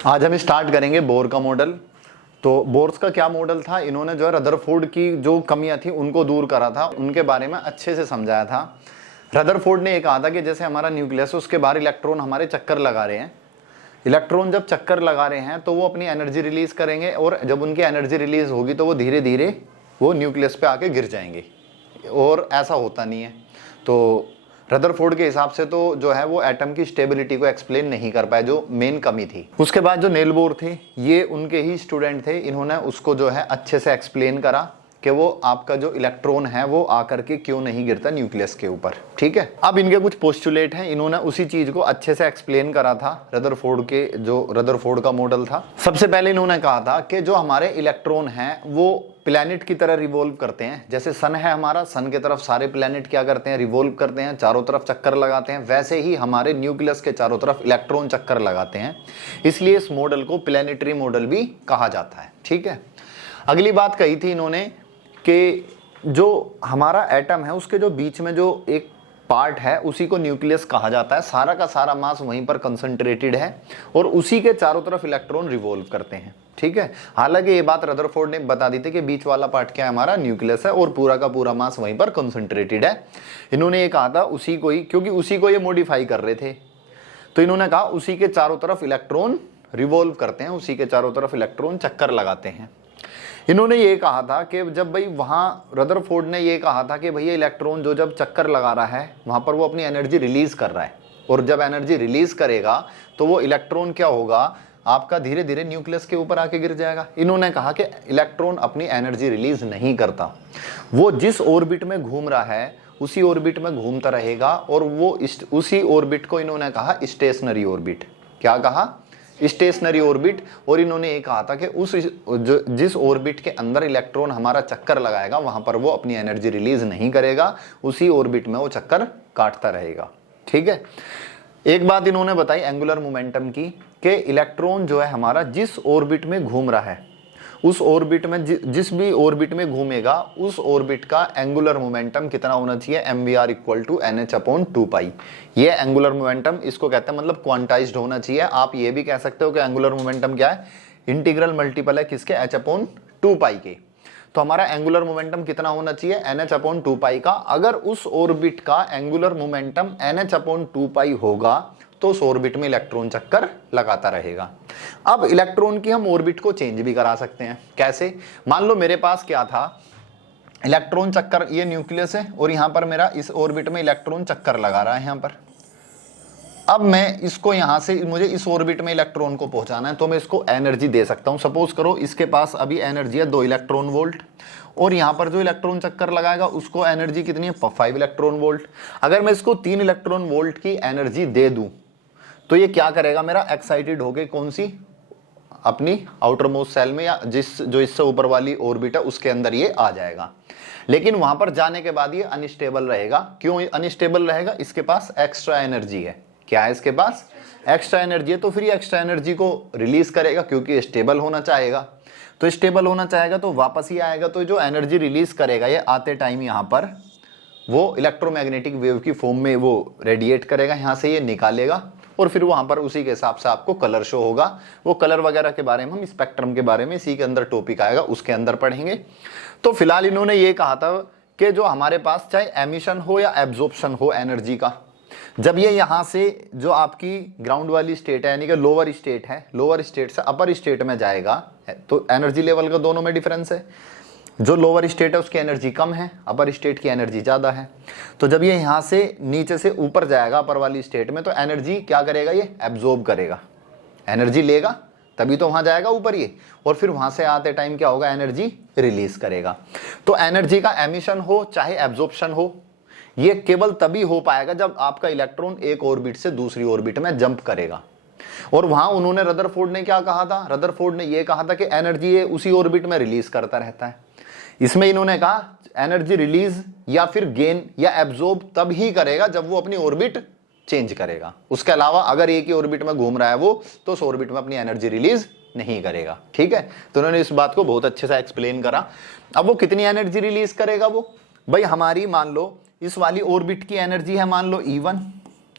आज हम स्टार्ट करेंगे बोर का मॉडल। तो बोर्स का क्या मॉडल था, इन्होंने जो है रदरफोर्ड की जो कमियां थी उनको दूर करा था, उनके बारे में अच्छे से समझाया था। रदरफोर्ड ने ये कहा था कि जैसे हमारा न्यूक्लियस है उसके बाहर इलेक्ट्रॉन हमारे चक्कर लगा रहे हैं, इलेक्ट्रॉन जब चक्कर लगा रहे हैं तो वो अपनी एनर्जी रिलीज करेंगे और जब उनकी एनर्जी रिलीज होगी तो वो धीरे धीरे वो न्यूक्लियस पे आके गिर जाएंगे, और ऐसा होता नहीं है। तो रदरफोर्ड के हिसाब से तो जो है वो एटम की स्टेबिलिटी को एक्सप्लेन नहीं कर पाए, जो मेन कमी थी। उसके बाद जो नेल बोर थे, ये उनके ही स्टूडेंट थे, इन्होंने उसको जो है अच्छे से एक्सप्लेन करा कि वो आपका जो इलेक्ट्रॉन है वो आकर के क्यों नहीं गिरता न्यूक्लियस के ऊपर। ठीक है, अब इनके कुछ पोस्टुलेट हैं, इन्होंने उसी चीज को अच्छे से एक्सप्लेन करा था रदरफोर्ड के, जो रदरफोर्ड का मॉडल था। सबसे पहले इन्होंने कहा था कि जो हमारे इलेक्ट्रॉन हैं वो प्लैनेट की तरह रिवॉल्व करते हैं। जैसे सन है हमारा, सन की तरफ सारे प्लैनेट क्या करते हैं, रिवॉल्व करते हैं, चारों तरफ चक्कर लगाते हैं, वैसे ही हमारे न्यूक्लियस के चारों तरफ इलेक्ट्रॉन चक्कर लगाते हैं। इसलिए इस मॉडल को प्लैनेटरी मॉडल भी कहा जाता है। ठीक है, अगली बात कही थी इन्होंने कि जो हमारा एटम है उसके जो बीच में जो एक पार्ट है उसी को न्यूक्लियस कहा जाता है। सारा का सारा मास वहीं पर कंसंट्रेटेड है और उसी के चारों तरफ इलेक्ट्रॉन रिवॉल्व करते हैं। ठीक है, हालांकि ये बात रदरफोर्ड ने बता दी थी कि बीच वाला पार्ट क्या है, हमारा न्यूक्लियस है और पूरा का पूरा मास वहीं पर कंसंट्रेटेड है। इन्होंने ये कहा था उसी को ही, क्योंकि उसी को ये मॉडिफाई कर रहे थे, तो इन्होंने कहा उसी के चारों तरफ इलेक्ट्रॉन रिवॉल्व करते हैं, उसी के चारों तरफ इलेक्ट्रॉन चक्कर लगाते हैं। इन्होंने ये कहा था कि जब भाई वहां रदरफोर्ड ने ये कहा था कि भैया इलेक्ट्रॉन जो जब चक्कर लगा रहा है वहां पर वो अपनी एनर्जी रिलीज कर रहा है, और जब एनर्जी रिलीज करेगा तो वो इलेक्ट्रॉन क्या होगा, आपका धीरे धीरे न्यूक्लियस के ऊपर आके गिर जाएगा। इन्होंने कहा कि इलेक्ट्रॉन अपनी एनर्जी रिलीज नहीं करता, वो जिस ऑर्बिट में घूम रहा है उसी ऑर्बिट में घूमता रहेगा, और वो उसी ऑर्बिट को इन्होंने कहा स्टेशनरी ऑर्बिट। क्या कहा, स्टेशनरी ऑर्बिट। और इन्होंने ये कहा था कि जिस ऑर्बिट के अंदर इलेक्ट्रॉन हमारा चक्कर लगाएगा वहां पर वो अपनी एनर्जी रिलीज नहीं करेगा, उसी ऑर्बिट में वो चक्कर काटता रहेगा। ठीक है, एक बात इन्होंने बताई एंगुलर मोमेंटम की, कि इलेक्ट्रॉन जो है हमारा जिस ऑर्बिट में घूम रहा है उस ऑर्बिट में जिस भी ऑर्बिट में घूमेगा उस ऑर्बिट का एंगुलर मोमेंटम कितना होना चाहिए, mvr = nh/2π। ये एंगुलर मोमेंटम इसको कहते हैं, मतलब क्वांटाइज्ड होना चाहिए। आप ये भी कह सकते हो कि एंगुलर मोमेंटम क्या है, इंटीग्रल मल्टीपल है किसके, h/2π के। तो हमारा एंगुलर मोमेंटम कितना होना चाहिए, nh/2π का। अगर उस ऑर्बिट का एंगुलर मोमेंटम nh/2π होगा तो उस ऑर्बिट में इलेक्ट्रॉन चक्कर लगाता रहेगा। अब इलेक्ट्रॉन की हम ऑर्बिट को चेंज भी करा सकते हैं। कैसे, मान लो मेरे पास क्या था, इलेक्ट्रॉन चक्कर, ये न्यूक्लियस है और यहां पर मेरा इस ऑर्बिट में इलेक्ट्रॉन चक्कर लगा रहा है यहां पर। अब मैं इसको यहां से, मुझे इस ऑर्बिट में इलेक्ट्रॉन को पहुंचाना है तो मैं इसको एनर्जी दे सकता हूं। सपोज करो इसके पास अभी एनर्जी है 2 इलेक्ट्रॉन वोल्ट, और यहां पर जो इलेक्ट्रॉन चक्कर लगाएगा उसको एनर्जी कितनी है, 5 इलेक्ट्रॉन वोल्ट। अगर मैं इसको 3 इलेक्ट्रॉन वोल्ट की एनर्जी दे दूं तो ये क्या करेगा, मेरा एक्साइटेड होके कौन सी, अपनी आउटर मोस्ट सेल में या जो इससे ऊपर वाली ऑर्बिट है उसके अंदर ये आ जाएगा। लेकिन वहां पर जाने के बाद ये अनस्टेबल रहेगा। क्यों अनस्टेबल रहेगा, इसके पास एक्स्ट्रा एनर्जी है। क्या है इसके पास, एक्स्ट्रा एनर्जी है, तो फिर ये एक्स्ट्रा एनर्जी को रिलीज करेगा क्योंकि स्टेबल होना चाहेगा। तो स्टेबल होना चाहेगा तो वापस ही आएगा, तो जो एनर्जी रिलीज करेगा ये आते टाइम यहां पर वो इलेक्ट्रोमैग्नेटिक वेव की फॉर्म में वो रेडिएट करेगा, यहां से ये निकालेगा और फिर वहां पर उसी के हिसाब से आपको कलर शो होगा। वो कलर वगैरह के बारे में हम स्पेक्ट्रम के बारे में इसी के अंदर टॉपिक आएगा उसके अंदर पढ़ेंगे। तो फिलहाल इन्होंने ये कहा था कि जो हमारे पास चाहे एमिशन हो या एब्जॉर्प्शन हो एनर्जी का, जब ये यहां से जो आपकी ग्राउंड वाली स्टेट है यानी कि लोअर स्टेट है, लोअर स्टेट से अपर स्टेट में जाएगा तो एनर्जी लेवल का दोनों में डिफरेंस है। जो लोअर स्टेट है उसकी एनर्जी कम है, अपर स्टेट की एनर्जी ज्यादा है। तो जब ये यहां से नीचे से ऊपर जाएगा अपर वाली स्टेट में तो एनर्जी क्या करेगा, ये एब्जॉर्ब करेगा, एनर्जी लेगा तभी तो वहां जाएगा ऊपर ये, और फिर वहां से आते टाइम क्या होगा, एनर्जी रिलीज करेगा। तो एनर्जी का एमिशन हो चाहे एब्जॉर्प्शन हो, ये केवल तभी हो पाएगा जब आपका इलेक्ट्रॉन एक ऑर्बिट से दूसरी ऑर्बिट में जंप करेगा। और वहां उन्होंने, रदरफोर्ड ने क्या कहा था, रदरफोर्ड ने यह कहा था कि एनर्जी ये उसी ऑर्बिट में रिलीज करता रहता है। इसमें इन्होंने कहा एनर्जी रिलीज या फिर गेन या एब्जॉर्ब तब ही करेगा जब वो अपनी ऑर्बिट चेंज करेगा। उसके अलावा अगर एक ही ऑर्बिट में घूम रहा है वो, तो उस ऑर्बिट में अपनी एनर्जी रिलीज नहीं करेगा। ठीक है, तो उन्होंने इस बात को बहुत अच्छे से एक्सप्लेन करा। अब वो कितनी एनर्जी रिलीज करेगा, वो भाई हमारी मान लो इस वाली ऑर्बिट की एनर्जी है मान लो E1,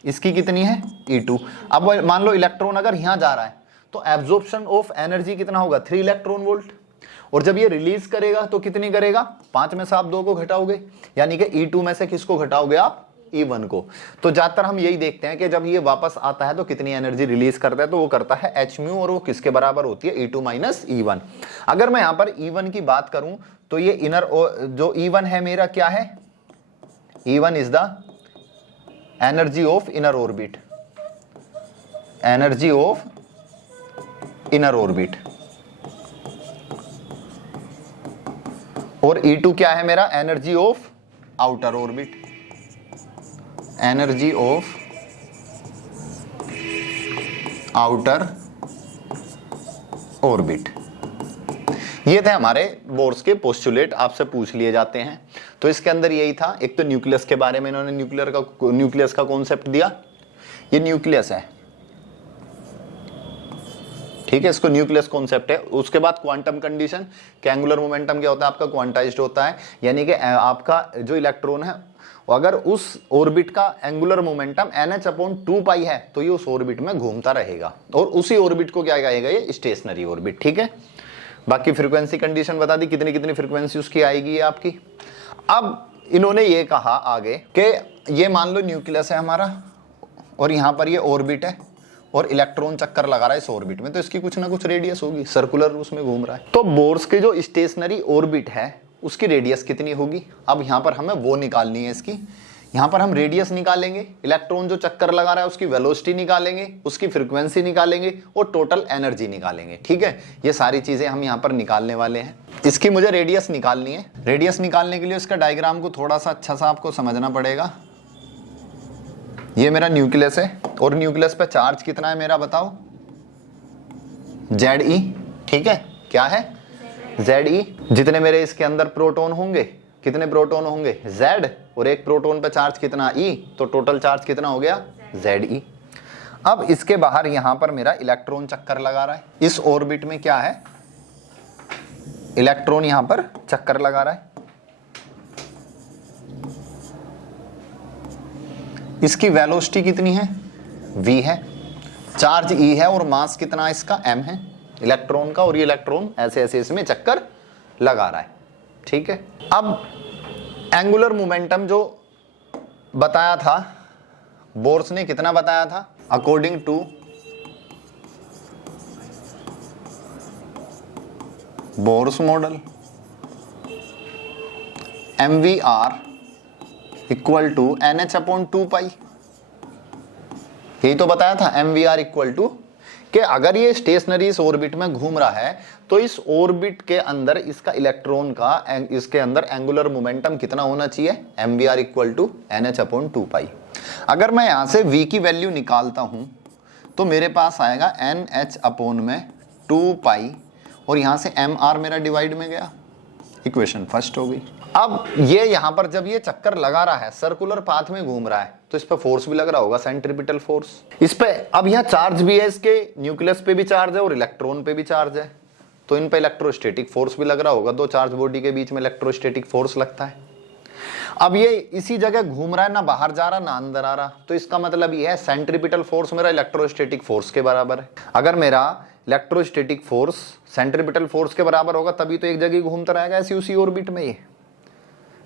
इसकी कितनी है E2। अब मान लो इलेक्ट्रॉन अगर यहां जा रहा है तो एब्जॉर्प्शन ऑफ एनर्जी कितना होगा 3 इलेक्ट्रॉन वोल्ट। और जब ये रिलीज करेगा तो कितनी करेगा, 5 में से आप 2 को घटाओगे, यानी कि E2 में से किसको घटाओगे आप, E1 को। तो ज्यादातर हम यही देखते हैं कि जब ये वापस आता है तो कितनी एनर्जी रिलीज करता है, तो वो करता है hν, और वो किसके बराबर होती है, E2 माइनस E1। अगर मैं यहां पर E1 की बात करूं तो ये इनर जो E1 है मेरा क्या है, E1 is the energy of inner orbit, energy of inner orbit. और E2 क्या है मेरा, energy of outer orbit, energy of outer orbit. ये थे हमारे बोर्स के पोस्टुलेट, आपसे पूछ लिए जाते हैं। तो इसके अंदर यही था, एक तो न्यूक्लियस के बारे में इन्होंने न्यूक्लियस का कॉन्सेप्ट दिया, ये न्यूक्लियस है, ठीक है, इसको न्यूक्लियस कॉन्सेप्ट है। उसके बाद क्वांटम कंडीशन, कि एंगुलर मोमेंटम क्या होता है आपका, क्वांटाइज्ड होता है, यानी कि आपका जो इलेक्ट्रॉन है अगर उस ऑर्बिट का एंगुलर मोमेंटम NH/2π है तो ये उस ऑर्बिट में घूमता रहेगा, और उसी ऑर्बिट को क्या कहेगा, ये स्टेशनरी ऑर्बिट, ठीक है। बाकी फ्रीक्वेंसी कंडीशन बता दी, कितनी कितनी फ्रीक्वेंसी उसकी आएगी आपकी। अब इन्होंने ये कहा आगे कि ये मान लो न्यूक्लियस है हमारा, और यहां पर ये ऑर्बिट है, और इलेक्ट्रॉन चक्कर लगा रहा है इस ऑर्बिट में, तो इसकी कुछ ना कुछ रेडियस होगी, सर्कुलर उसमें घूम रहा है। तो बोर्स के जो स्टेशनरी ऑर्बिट है उसकी रेडियस कितनी होगी, अब यहां पर हमें वो निकालनी है इसकी। यहां पर हम रेडियस निकालेंगे, इलेक्ट्रॉन जो चक्कर लगा रहा है उसकी वेलोसिटी निकालेंगे, उसकी फ्रीक्वेंसी निकालेंगे, और टोटल एनर्जी निकालेंगे, ठीक है। ये सारी चीजें हम यहां पर निकालने वाले हैं। इसकी मुझे रेडियस निकालनी है। रेडियस निकालने के लिए इसका डायग्राम को थोड़ा सा अच्छा सा आपको समझना पड़ेगा। ये मेरा न्यूक्लियस है, और न्यूक्लियस पे चार्ज कितना है मेरा, बताओ, Ze, ठीक है, क्या है Ze। जितने मेरे इसके अंदर प्रोटॉन होंगे, कितने प्रोटॉन होंगे, Z, और एक प्रोटॉन पे चार्ज कितना E, तो टोटल चार्ज कितना हो गया Ze। अब इसके बाहर यहां पर मेरा इलेक्ट्रॉन चक्कर लगा रहा है, इस ऑर्बिट में क्या है, इलेक्ट्रॉन यहां पर चक्कर लगा रहा है। इसकी वेलोसिटी कितनी है, v है, चार्ज E है, और मास कितना इसका m है इलेक्ट्रॉन का, और ये इलेक्ट्रॉन ऐसे ऐसे इसमें चक्कर लगा रहा है, ठीक है। अब एंगुलर मोमेंटम जो बताया था बोर्स ने, कितना बताया था, according to Bohr's model MVR equal to NH/2π, यही तो बताया था, MVR इक्वल टू, कि अगर ये स्टेशनरी इस ऑर्बिट में घूम रहा है तो इस ऑर्बिट के अंदर इसका इलेक्ट्रॉन का इसके अंदर एंगुलर मोमेंटम कितना होना चाहिए, MVR इक्वल टू NH/2π। अगर मैं यहां से v की वैल्यू निकालता हूं तो मेरे पास आएगा NH/2π, और यहां से mr मेरा डिवाइड में गया, इक्वेशन फर्स्ट हो गई। अब ये यहां पर जब ये चक्कर लगा रहा है, सर्कुलर पाथ में घूम रहा है, तो इस पे फोर्स भी लग रहा होगा, सेंट्रीपिटल फोर्स इस पे। अब यहाँ चार्ज भी है, इसके न्यूक्लियस पे भी चार्ज है और इलेक्ट्रॉन पे भी चार्ज है, तो इन पे इलेक्ट्रोस्टैटिक फोर्स भी लग रहा होगा, दो चार्ज बॉडी के बीच में इलेक्ट्रोस्टैटिक फोर्स लगता है। अब ये इसी जगह घूम रहा है, ना बाहर जा रहा ना अंदर आ रहा, तो इसका मतलब ये है सेंट्रीपिटल फोर्स मेरा इलेक्ट्रोस्टैटिक फोर्स के बराबर है। अगर मेरा इलेक्ट्रोस्टैटिक फोर्स सेंट्रीपिटल फोर्स के बराबर होगा तभी तो एक जगह घूमता रहेगा ऐसी उसी ऑर्बिट में ये,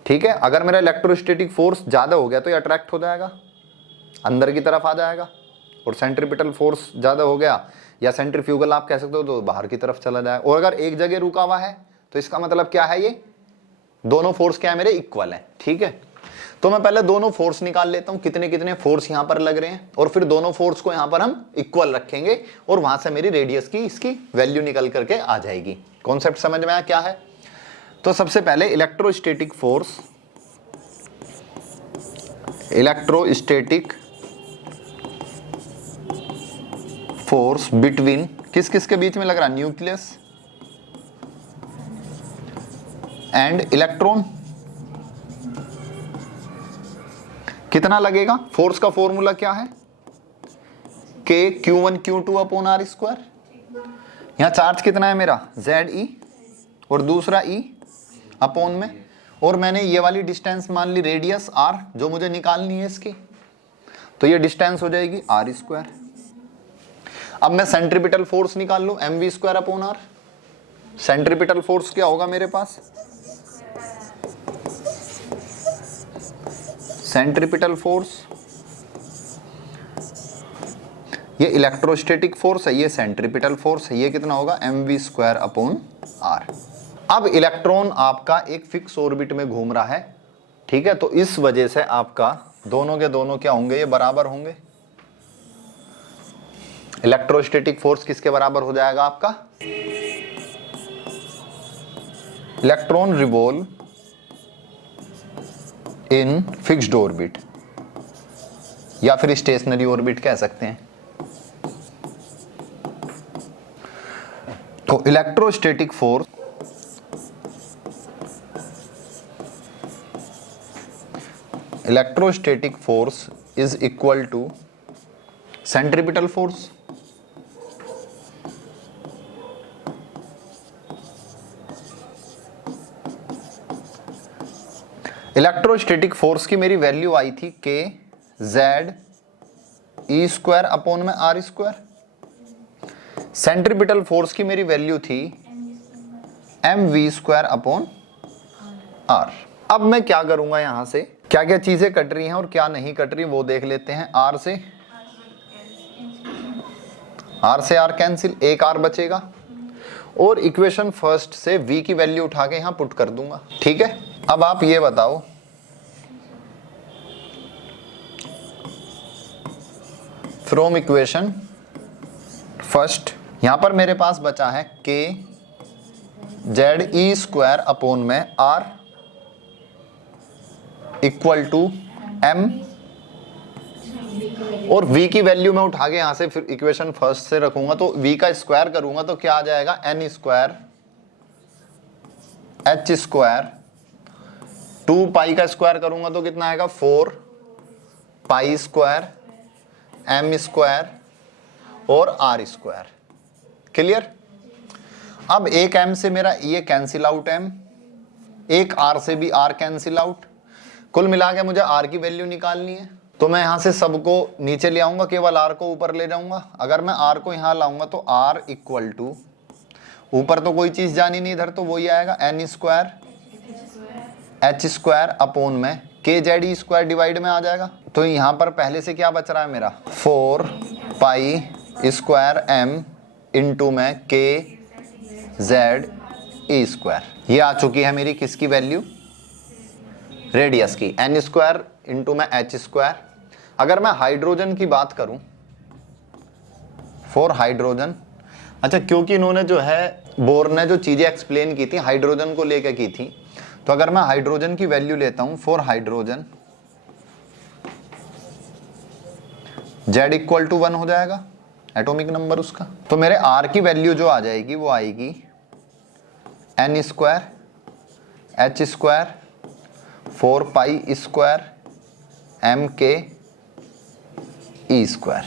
ठीक है। अगर मेरा इलेक्ट्रोस्टैटिक फोर्स ज्यादा हो गया तो ये अट्रैक्ट हो जाएगा, अंदर की तरफ आ जाएगा, और सेंट्रीपिटल फोर्स ज्यादा हो गया या सेंट्रीफ्यूगल आप कह सकते हो तो बाहर की तरफ चला जाएगा। और अगर एक जगह रुका हुआ है तो इसका मतलब क्या है, ये दोनों फोर्स क्या है मेरे, इक्वल है, ठीक है। तो मैं पहले दोनों फोर्स निकाल लेता हूं, कितने कितने फोर्स यहां पर लग रहे हैं, और फिर दोनों फोर्स को यहां पर हम इक्वल रखेंगे, और वहां से मेरी रेडियस की इसकी वैल्यू निकल करके आ जाएगी। कॉन्सेप्ट समझ में आया क्या है। तो सबसे पहले इलेक्ट्रोस्टैटिक फोर्स बिटवीन किस किस के बीच में लग रहा है, न्यूक्लियस एंड इलेक्ट्रॉन, कितना लगेगा, फोर्स का फॉर्मूला क्या है, K Q1 Q2/r²। यहां चार्ज कितना है मेरा Ze, और दूसरा E अपॉन में, और मैंने ये वाली डिस्टेंस मान ली रेडियस r जो मुझे निकालनी है इसकी, तो ये डिस्टेंस हो जाएगी r²। अब मैं सेंट्रीपिटल फोर्स निकाल लूं, mv² upon r। Centripetal force क्या होगा मेरे पास, सेंट्रीपिटल फोर्स, ये इलेक्ट्रोस्टैटिक फोर्स है, ये सेंट्रीपिटल फोर्स है, ये कितना होगा mv² अपॉन r। अब इलेक्ट्रॉन आपका एक फिक्स ऑर्बिट में घूम रहा है, ठीक है, तो इस वजह से आपका दोनों के दोनों क्या होंगे, ये बराबर होंगे। इलेक्ट्रोस्टैटिक फोर्स किसके बराबर हो जाएगा आपका, electron revolve in fixed orbit या फिर स्टेशनरी ऑर्बिट कह सकते हैं। तो electrostatic force is equal to centripetal force. Electrostatic force की मेरी वैल्यू आई थी के जेड E² अपॉन में R²। सेंट्रीपिटल फोर्स की मेरी वैल्यू थी mv² अपॉन r। अब मैं क्या करूंगा, यहां से क्या क्या चीजें कट रही हैं और क्या नहीं कट रही वो देख लेते हैं। r से r कैंसिल, एक r बचेगा और इक्वेशन फर्स्ट से v की वैल्यू उठा के यहां पुट कर दूंगा, ठीक है। अब आप ये बताओ, फ्रॉम इक्वेशन फर्स्ट यहां पर मेरे पास बचा है के जेड E² अपॉन में r इक्वल टू m, और v की वैल्यू मैं उठा के यहां से फिर इक्वेशन फर्स्ट से रखूंगा, तो v का स्क्वायर करूंगा तो क्या आ जाएगा n² h², 2 पाई का स्क्वायर करूंगा तो कितना आएगा 4 पाई² m² और r²। क्लियर। अब एक m से मेरा ये कैंसिल आउट m, एक r से भी r कैंसिल आउट, कुल मिला के मुझे r की वैल्यू निकालनी है। तो मैं यहां से सबको नीचे ले आऊंगा, केवल r को ऊपर ले जाऊंगा। अगर मैं r को यहां लाऊंगा तो r इक्वल टू, ऊपर तो कोई चीज जानी नहीं इधर, तो वही आएगा n² h² अपॉन में के जेड E² डिवाइड में आ जाएगा। तो यहां पर पहले से क्या बच रहा है मेरा 4 पाई² m इंटू में के जेड E²। ये आ चुकी है मेरी किसकी वैल्यू, रेडियस की, n² इंटू में h²। अगर मैं हाइड्रोजन की बात करूं, फॉर हाइड्रोजन, अच्छा क्योंकि इन्होंने जो है बोर ने जो चीजें एक्सप्लेन की थी हाइड्रोजन को लेकर की थी, तो अगर मैं हाइड्रोजन की वैल्यू लेता हूं for hydrogen, Z equal to 1 हो जाएगा एटॉमिक नंबर उसका। तो मेरे R की वैल्यू जो आ जाएगी वो आएगी n² h² 4 पाई² m के E²।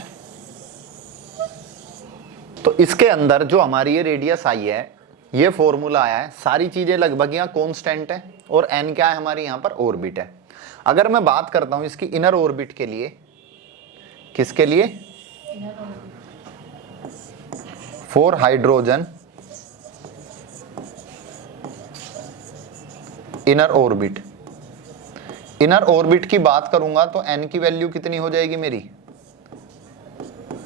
तो इसके अंदर जो हमारी ये रेडियस आई है, ये फॉर्मूला आया है, सारी चीजें लगभग यहाँ कांस्टेंट है और n क्या है हमारी यहाँ पर ऑर्बिट है। अगर मैं बात करता हूं इसकी इनर ऑर्बिट के लिए, किसके लिए, for hydrogen inner orbit, inner orbit की बात करूंगा तो n की वैल्यू कितनी हो जाएगी मेरी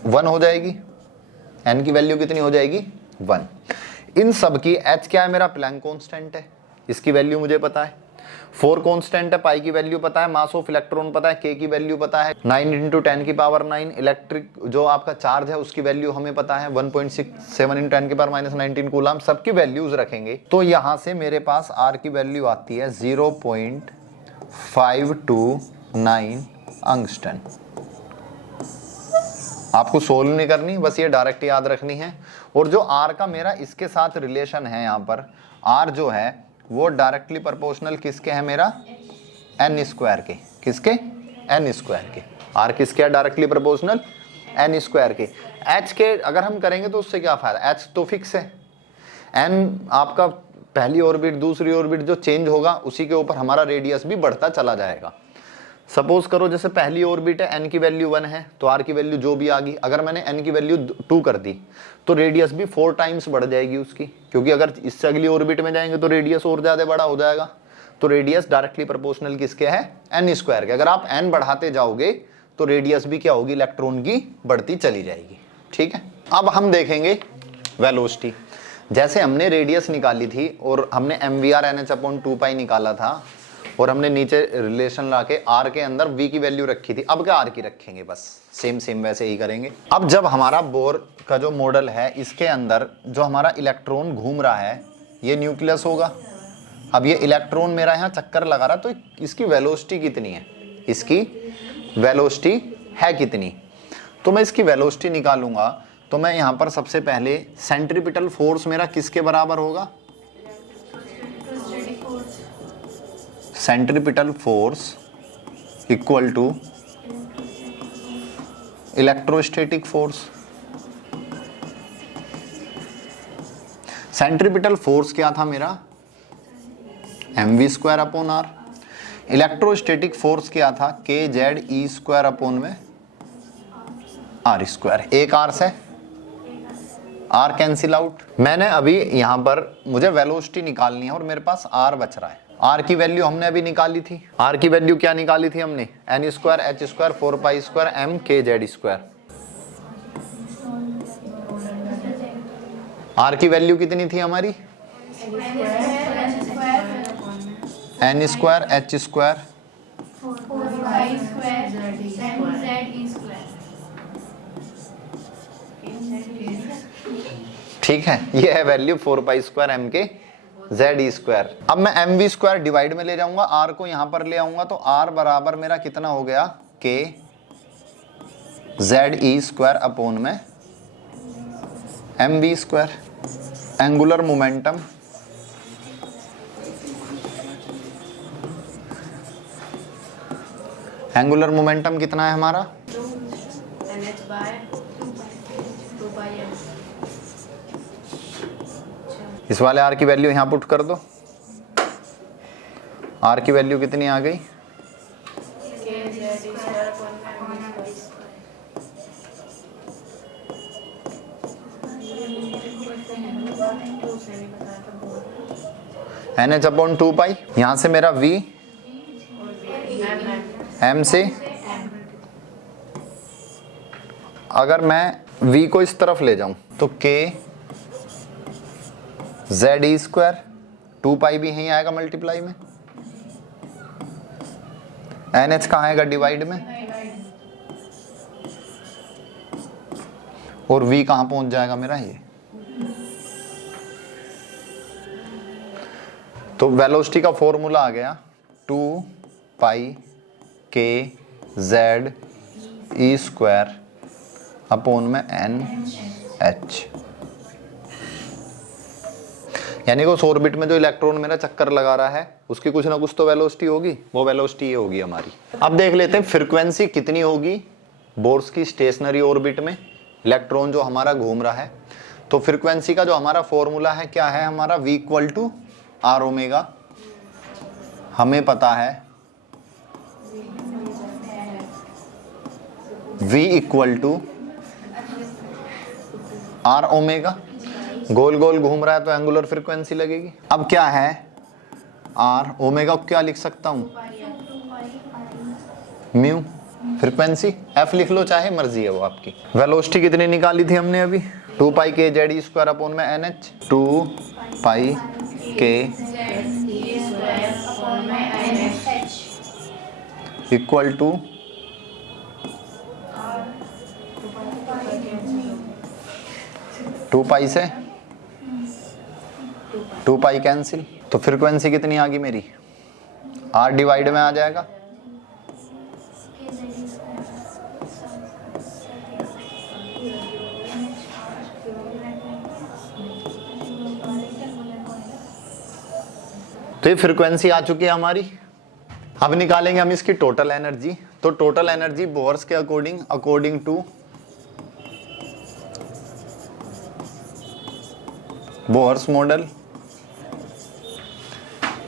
1 हो जाएगी। n की वैल्यू कितनी हो जाएगी 1। इन सब की h क्या है मेरा प्लैंक कांस्टेंट है, इसकी वैल्यू मुझे पता है, 4 कांस्टेंट है, पाई की वैल्यू पता है, मास ऑफ इलेक्ट्रॉन पता है, k की वैल्यू पता है 9 इंटू 10 की पावर 9, इलेक्ट्रिक जो आपका चार्ज है उसकी वैल्यू हमें पता है 1.67 इंटू 10 की पावर -19 कूलम, सबकी वैल्यूज रखेंगे तो यहां से मेरे पास r की वैल्यू आती है 0.529 अंगस्टन। आपको सोल्व नहीं करनी, बस ये डायरेक्ट याद रखनी है। और जो r का मेरा इसके साथ रिलेशन है, यहाँ पर r जो है वो डायरेक्टली प्रोपोर्शनल किसके है मेरा n² के, किसके n² के। r किसके है डायरेक्टली प्रोपोर्शनल n² के। h के अगर हम करेंगे तो उससे क्या फायदा, h तो फिक्स है, n आपका पहली ऑर्बिट दूसरी ऑर्बिट जो चेंज होगा उसी के ऊपर हमारा रेडियस भी बढ़ता चला जाएगा। सपोज करो जैसे पहली ऑर्बिट है, n की वैल्यू 1 है तो r की वैल्यू जो भी आ गई, अगर मैंने n की वैल्यू 2 कर दी तो रेडियस भी 4 टाइम्स बढ़ जाएगी उसकी, क्योंकि अगर इससे अगली ऑर्बिट में जाएंगे तो रेडियस और ज्यादा बड़ा हो जाएगा। तो रेडियस डायरेक्टली प्रोपोर्शनल किसके है, n स्क्वायर के। अगर आप n बढ़ाते जाओगे तो रेडियस भी क्या होगी, इलेक्ट्रॉन की बढ़ती चली जाएगी। ठीक है, अब हम देखेंगे वेलोसिटी। जैसे हमने रेडियस निकाली थी और हमने mvr nh/2π निकाला था और हमने नीचे रिलेशन लाके r के अंदर v की वैल्यू रखी थी, अब क्या r की रखेंगे, बस सेम वैसे ही करेंगे। अब जब हमारा बोर का जो मॉडल है इसके अंदर जो हमारा इलेक्ट्रॉन घूम रहा है ये न्यूक्लियस होगा। अब ये इलेक्ट्रॉन मेरा यहाँ चक्कर लगा रहा, तो इसकी वेलोसिटी कितनी है, इसकी वेलोसिटी है कितनी, तो मैं इसकी वेलोसिटी निकालूंगा। तो मैं यहाँ पर सबसे पहले सेंट्रीपिटल फोर्स मेरा किसके बराबर होगा, centripetal force equal to electrostatic force. Centripetal force क्या था मेरा, mv²/r। इलेक्ट्रोस्टैटिक फोर्स क्या था, kZe²/में r²। एक r से r कैंसिल आउट। मैंने अभी यहां पर मुझे वेलोसिटी निकालनी है और मेरे पास r बच रहा है। r की वैल्यू हमने अभी निकाली थी, r की वैल्यू क्या निकाली थी हमने, n² h² 4π² m kZ²। r की वैल्यू कितनी थी हमारी, n² h²। ठीक है, ये है वैल्यू 4π² m के ZE²। अब मैं mv² डिवाइड में ले जाऊंगा, r को यहां पर ले आऊंगा तो r बराबर मेरा कितना हो गया, k ZE² में mv²। Angular momentum angular momentum कितना है हमारा, इस वाले r की वैल्यू यहां पुट कर दो। r की वैल्यू कितनी आ गई, nh/2π। यहां से मेरा v m से, अगर मैं v को इस तरफ ले जाऊं तो k ZE², 2π भी यहीं आएगा मल्टीप्लाई में, NH कहाँ आएगा डिवाइड में, और v कहाँ पहुंच जाएगा मेरा ये। तो वेलोसिटी का फॉर्मूला आ गया 2π k ZE²/NH। यानी कि उस ऑर्बिट में जो इलेक्ट्रॉन मेरा चक्कर लगा रहा है उसकी कुछ ना कुछ तो वेलोसिटी होगी, वो वेलोसिटी ये होगी हमारी। अब देख लेते हैं फ्रीक्वेंसी कितनी होगी बोर्स की स्टेशनरी ऑर्बिट में, इलेक्ट्रॉन जो हमारा घूम रहा है। तो फ्रीक्वेंसी का जो हमारा फॉर्मूला है क्या है हमारा, v = r⍵। हमें पता है v = r⍵। गोल गोल घूम रहा है तो एंगुलर फ्रीक्वेंसी लगेगी। अब क्या है r, ओमेगा को क्या लिख सकता हूं, म्यू। फ्रीक्वेंसी f लिख लो, चाहे मर्जी है वो आपकी। वेलोसिटी कितनी निकाली थी हमने अभी, 2π k ZE² में NH, 2π k इक्वल टू 2π से 2π कैंसिल, तो फ्रीक्वेंसी कितनी आ गई मेरी, r डिवाइड में आ जाएगा। तो ये फ्रीक्वेंसी आ चुकी है हमारी। अब निकालेंगे हम इसकी टोटल एनर्जी। तो टोटल एनर्जी बोर्स के अकॉर्डिंग टू बोर्स मॉडल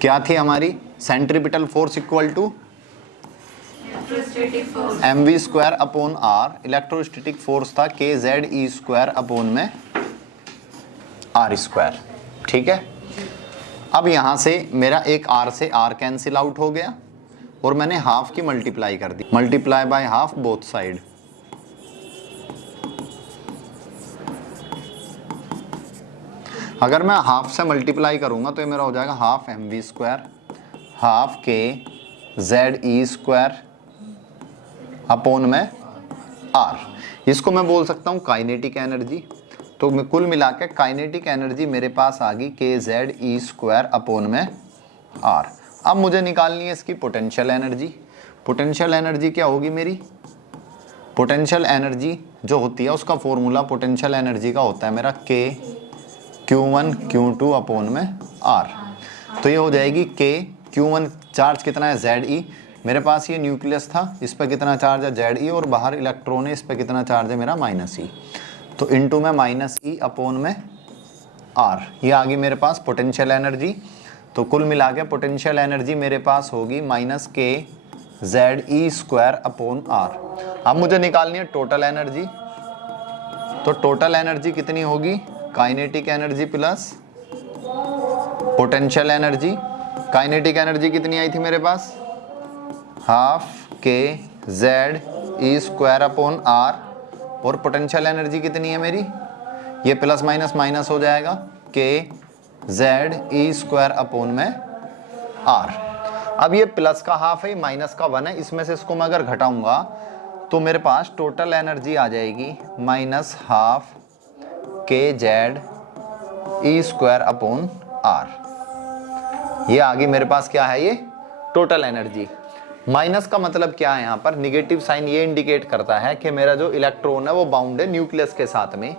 क्या थी हमारी, centripetal force equal to mv square upon R, electrostatic force था K Z E square upon में आर स्क्वायर। ठीक है, अब यहां से मेरा एक आर से आर कैंसिल आउट हो गया और मैंने हाफ की मल्टीप्लाई कर दी, multiply by half both side. अगर मैं हाफ से मल्टीप्लाई करूंगा तो ये मेरा हो जाएगा half M V square half K Z E square upon में आर। इसको मैं बोल सकता हूँ काइनेटिक एनर्जी। तो मैं कुल मिला के काइनेटिक एनर्जी मेरे पास आ गई के जेड ई स्क्वायर अपॉन में आर। अब मुझे निकालनी है इसकी पोटेंशियल एनर्जी। पोटेंशियल एनर्जी क्या होगी मेरी? पोटेंशियल एनर्जी जो होती है उसका फॉर्मूला पोटेंशियल एनर्जी का होता है मेरा के Q1 Q2 अपॉन में R। तो ये हो जाएगी के Q1 चार्ज कितना है ZE, मेरे पास ये न्यूक्लियस था, इस पर कितना चार्ज है ZE और बाहर इलेक्ट्रॉन है, इस पर कितना चार्ज है मेरा -E। तो इनटू में -E अपॉन में R, ये आ गई मेरे पास पोटेंशियल एनर्जी। तो कुल मिला के पोटेंशियल एनर्जी मेरे पास होगी -K ZE square upon R। अब मुझे निकालनी है टोटल एनर्जी। तो टोटल एनर्जी कितनी होगी? Kinetic energy plus potential energy. Kinetic energy कितनी आई थी मेरे पास? Half K Z E square upon R. और पोटेंशियल एनर्जी कितनी है मेरी? ये प्लस माइनस माइनस हो जाएगा, के जेड ई स्क्वायर अपॉन में आर। अब ये प्लस का हाफ है, माइनस का 1 है, इसमें से इसको मैं अगर घटाऊंगा तो मेरे पास टोटल एनर्जी आ जाएगी -half K Z E square upon R. ये आगे मेरे पास क्या है? ये टोटल एनर्जी। माइनस का मतलब क्या है? यहाँ पर निगेटिव साइन ये इंडिकेट करता है कि मेरा जो इलेक्ट्रॉन है वो बाउंड है न्यूक्लियस के साथ में।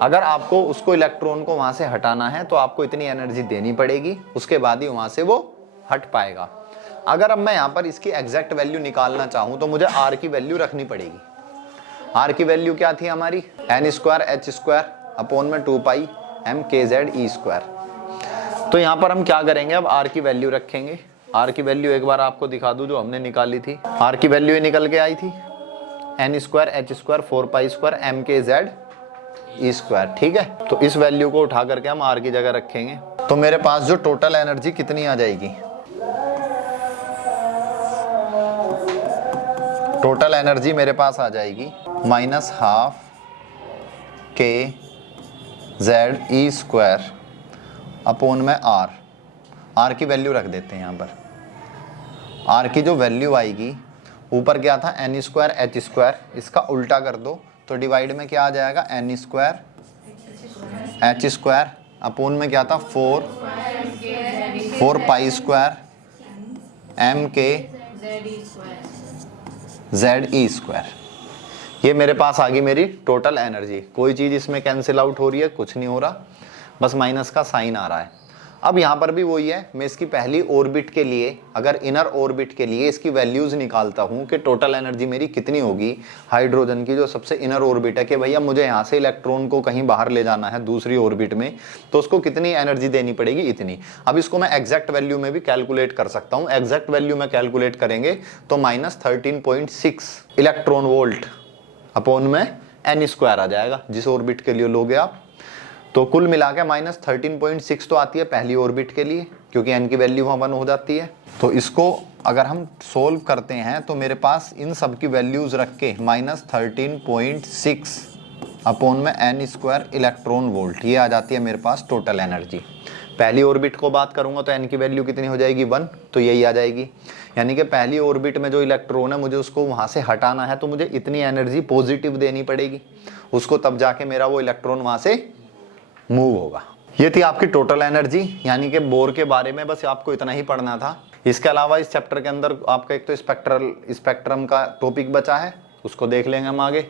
अगर आपको उसको इलेक्ट्रॉन को वहां से हटाना है तो आपको इतनी एनर्जी देनी पड़ेगी, उसके बाद ही वहां से वो हट पाएगा। अगर अब मैं यहाँ पर इसकी एग्जैक्ट वैल्यू निकालना चाहूँ तो मुझे आर की वैल्यू रखनी पड़ेगी। आर की वैल्यू क्या थी हमारी? N square H square upon में 2 pi M K Z E square. तो यहाँ पर हम क्या करेंगे? अब आर की वैल्यू रखेंगे। आर की वैल्यू एक बार आपको दिखा दूं जो हमने निकाली थी। आर की वैल्यू निकल के आई थी N square H square 4 pi square M K Z E square. ठीक है, तो इस वैल्यू को उठा करके हम आर की जगह रखेंगे। तो मेरे पास जो टोटल एनर्जी कितनी आ जाएगी? टोटल एनर्जी मेरे पास आ जाएगी -half K Z E square upon में आर। आर की वैल्यू रख देते हैं यहाँ पर। आर की जो वैल्यू आएगी, ऊपर क्या था? एन स्क्वायर एच स्क्वायर, इसका उल्टा कर दो तो डिवाइड में क्या आ जाएगा? N square H square upon में क्या था? 4 pi square M K Z E square. ये मेरे पास आ गई मेरी टोटल एनर्जी। कोई चीज़ इसमें कैंसिल आउट हो रही है? कुछ नहीं हो रहा, बस माइनस का साइन आ रहा है। अब यहाँ पर भी वही है, मैं इसकी पहली ऑर्बिट के लिए, अगर इनर ऑर्बिट के लिए इसकी वैल्यूज निकालता हूँ कि टोटल एनर्जी मेरी कितनी होगी हाइड्रोजन की जो सबसे इनर ऑर्बिट है, कि भैया मुझे यहाँ से इलेक्ट्रॉन को कहीं बाहर ले जाना है दूसरी ऑर्बिट में, तो उसको कितनी एनर्जी देनी पड़ेगी? इतनी। अब इसको मैं एग्जैक्ट वैल्यू में भी कैलकुलेट कर सकता हूँ। एग्जैक्ट वैल्यू में कैलकुलेट करेंगे तो -13.6 इलेक्ट्रॉन वोल्ट अपॉन में एन स्क्वायर आ जाएगा, जिस ऑर्बिट के लिए लोगे आप। तो कुल मिला के -13.6 तो आती है पहली ऑर्बिट के लिए, क्योंकि एन की वैल्यू वहाँ 1 हो जाती है। तो इसको अगर हम सोल्व करते हैं तो मेरे पास इन सब की वैल्यूज रख के -13.6 अपॉन में एन स्क्वायर इलेक्ट्रॉन वोल्ट, ये आ जाती है मेरे पास टोटल एनर्जी। पहली ऑर्बिट को बात करूंगा तो एन की वैल्यू कितनी हो जाएगी? 1, तो यही आ जाएगी। यानी कि पहली ऑर्बिट में जो इलेक्ट्रॉन है मुझे उसको वहां से हटाना है, तो मुझे इतनी एनर्जी पॉजिटिव देनी पड़ेगी उसको, तब जाके मेरा वो इलेक्ट्रॉन वहां से मूव होगा। ये थी आपकी टोटल एनर्जी। यानी कि बोर के बारे में बस आपको इतना ही पढ़ना था। इसके अलावा इस चैप्टर के अंदर आपका एक तो स्पेक्ट्रम का टॉपिक बचा है, उसको देख लेंगे हम आगे।